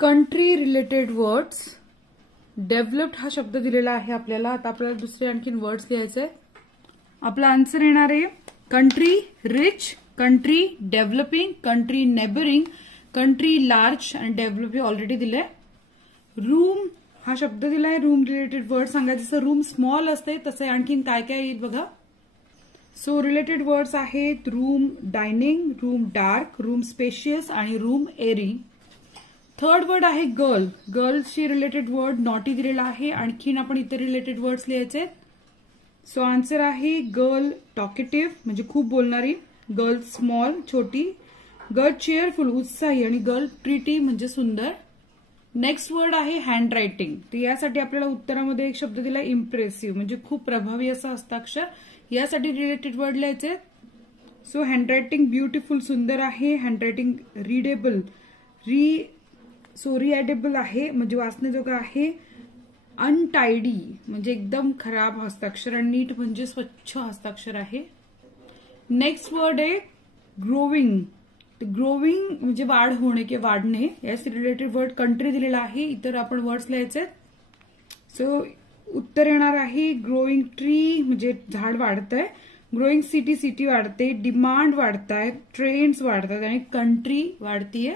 Country related words. Developed हा शब्द दिलेला आहे आपल्याला. आता आपल्याला दुसरे आणखीन वर्ड्स लिहायचे आहेत. आपला आन्सर येणार आहे country rich, country developing, country neighbouring, country large आणि डेव्हलपिंग ऑलरेडी दिलंय. रूम हा शब्द दिलाय. रूम रिलेटेड वर्ड सांगायचं. जसं रूम स्मॉल असते तसे आणखीन काय काय येईल बघा. सो रिलेटेड वर्ड्स आहेत room dining, room dark, room spacious आणि रूम एरी. थर्ड वर्ड आहे गर्ल. गर्लशी रिलेटेड वर्ड नॉटी दिलेला आहे. आणखीन आपण इतर रिलेटेड वर्ड्स लिहायचे. सो आन्सर आहे गर्ल टॉकेटिव्ह म्हणजे खूप बोलणारी, गर्ल स्मॉल छोटी, गर्ल चेअरफुल उत्साही आणि गर्ल प्रिटी म्हणजे सुंदर. नेक्स्ट वर्ड आहे हँड रायटिंग. तर यासाठी आपल्याला उत्तरामध्ये एक शब्द दिला इम्प्रेसिव्ह म्हणजे खूप प्रभावी असं हस्ताक्षर. यासाठी रिलेटेड वर्ड लिहायचे. सो हँडरायटिंग ब्युटिफुल सुंदर आहे. हँडरायटिंग रीडेबल रिॲडेबल आहे म्हणजे वाचण्याजोगं आहे. अनटायडी म्हणजे एकदम खराब हस्ताक्षर आणि नीट म्हणजे स्वच्छ हस्ताक्षर आहे. नेक्स्ट वर्ड आहे ग्रोविंग. ग्रोविंग म्हणजे वाढ होणे किंवा वाढणे. याचे रिलेटेड वर्ड कंट्री दिलेला आहे. इतर आपण वर्ड्स लिहायचे. सो उत्तर येणार आहे ग्रोईंग ट्री म्हणजे झाड वाढतंय, ग्रोईंग सिटी सिटी वाढते, डिमांड वाढतायत, ट्रेंड्स वाढतात आणि कंट्री वाढतीये.